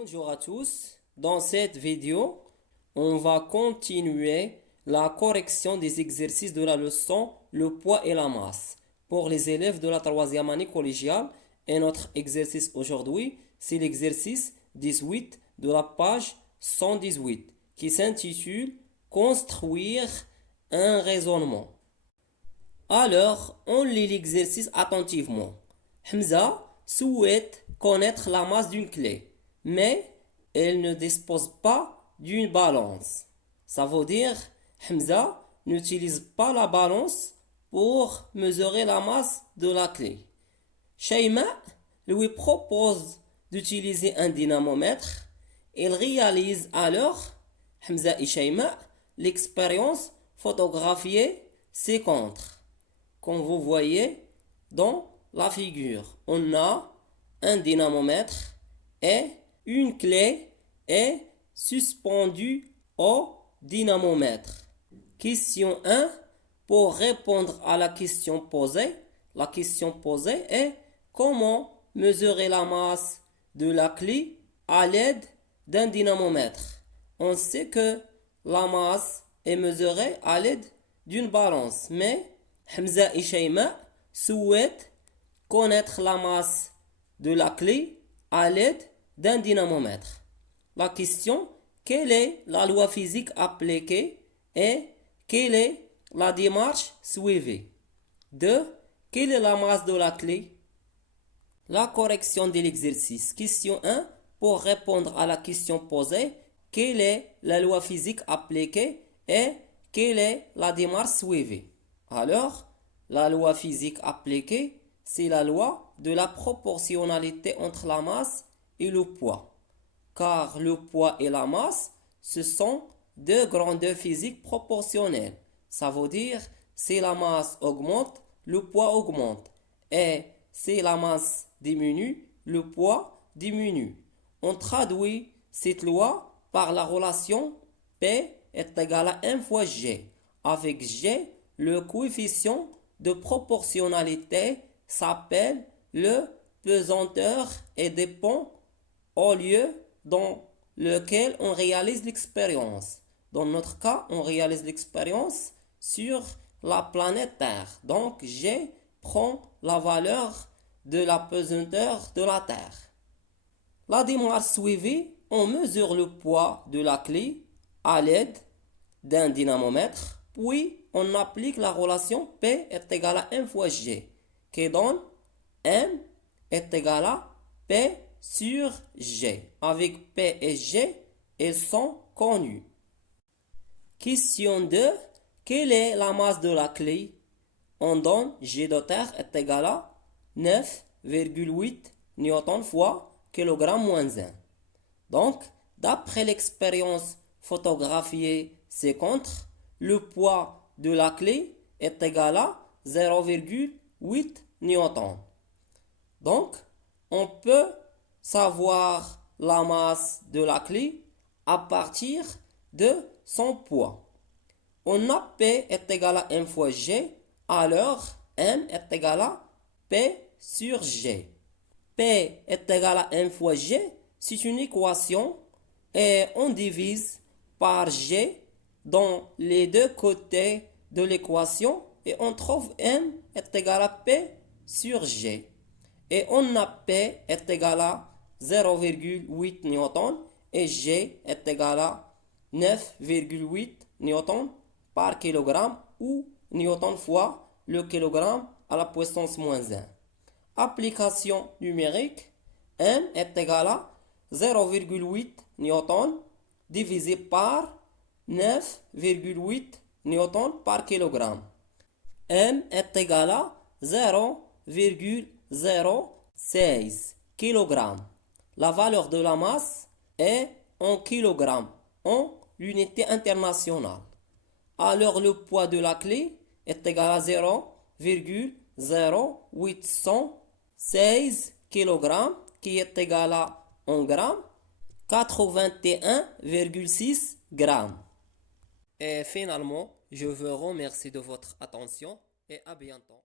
Bonjour à tous, dans cette vidéo, on va continuer la correction des exercices de la leçon Le poids et la masse pour les élèves de la troisième année collégiale et notre exercice aujourd'hui, c'est l'exercice 18 de la page 118 qui s'intitule Construire un raisonnement. Alors, on lit l'exercice attentivement. Hamza souhaite connaître la masse d'une clé, mais elle ne dispose pas d'une balance. Ça veut dire, Hamza n'utilise pas la balance pour mesurer la masse de la clé. Shayma lui propose d'utiliser un dynamomètre. Il réalise alors, Hamza et Shayma, l'expérience photographiée ci-contre. Comme vous voyez dans la figure, on a un dynamomètre et une clé est suspendue au dynamomètre. Question 1. Pour répondre à la question posée est comment mesurer la masse de la clé à l'aide d'un dynamomètre. On sait que la masse est mesurée à l'aide d'une balance, mais Hamza et Shayma souhaitent connaître la masse de la clé à l'aide d'un dynamomètre. La question, quelle est la loi physique appliquée et quelle est la démarche suivie? 2. Quelle est la masse de la clé? La correction de l'exercice. Question 1. Pour répondre à la question posée, quelle est la loi physique appliquée et quelle est la démarche suivie? Alors, la loi physique appliquée, c'est la loi de la proportionnalité entre la masse et le poids. Car le poids et la masse, ce sont deux grandeurs physiques proportionnelles. Ça veut dire, si la masse augmente, le poids augmente. Et si la masse diminue, le poids diminue. On traduit cette loi par la relation P est égal à 1 fois G. Avec G, le coefficient de proportionnalité s'appelle le pesanteur et dépend au lieu dans lequel on réalise l'expérience. Dans notre cas, on réalise l'expérience sur la planète Terre. Donc, G prend la valeur de la pesanteur de la Terre. La démarche suivie, on mesure le poids de la clé à l'aide d'un dynamomètre, puis on applique la relation P est égal à 1 fois G, qui donne M est égal à P sur G. Avec P et G, ils sont connus. Question 2. Quelle est la masse de la clé? On donne G de terre est égal à 9,8 newton fois kilogramme moins 1. Donc, d'après l'expérience photographiée ci-contre, le poids de la clé est égal à 0,8 newton. Donc, on peut savoir la masse de la clé à partir de son poids. On a P est égal à 1 fois G, alors M est égal à P sur G. P est égal à 1 fois G, c'est une équation et on divise par G dans les deux côtés de l'équation et on trouve M est égal à P sur G. Et on a P est égal à 0,8 newton et G est égal à 9,8 newton par kilogramme ou newton fois le kilogramme à la puissance moins 1. Application numérique, M est égal à 0,8 newton divisé par 9,8 newton par kilogramme. M est égal à 0,06 kg. La valeur de la masse est en kilogrammes, en l'unité internationale. Alors le poids de la clé est égal à 0,0816 kg qui est égal à en grammes 81,6 grammes. Et finalement, je vous remercie de votre attention et à bientôt.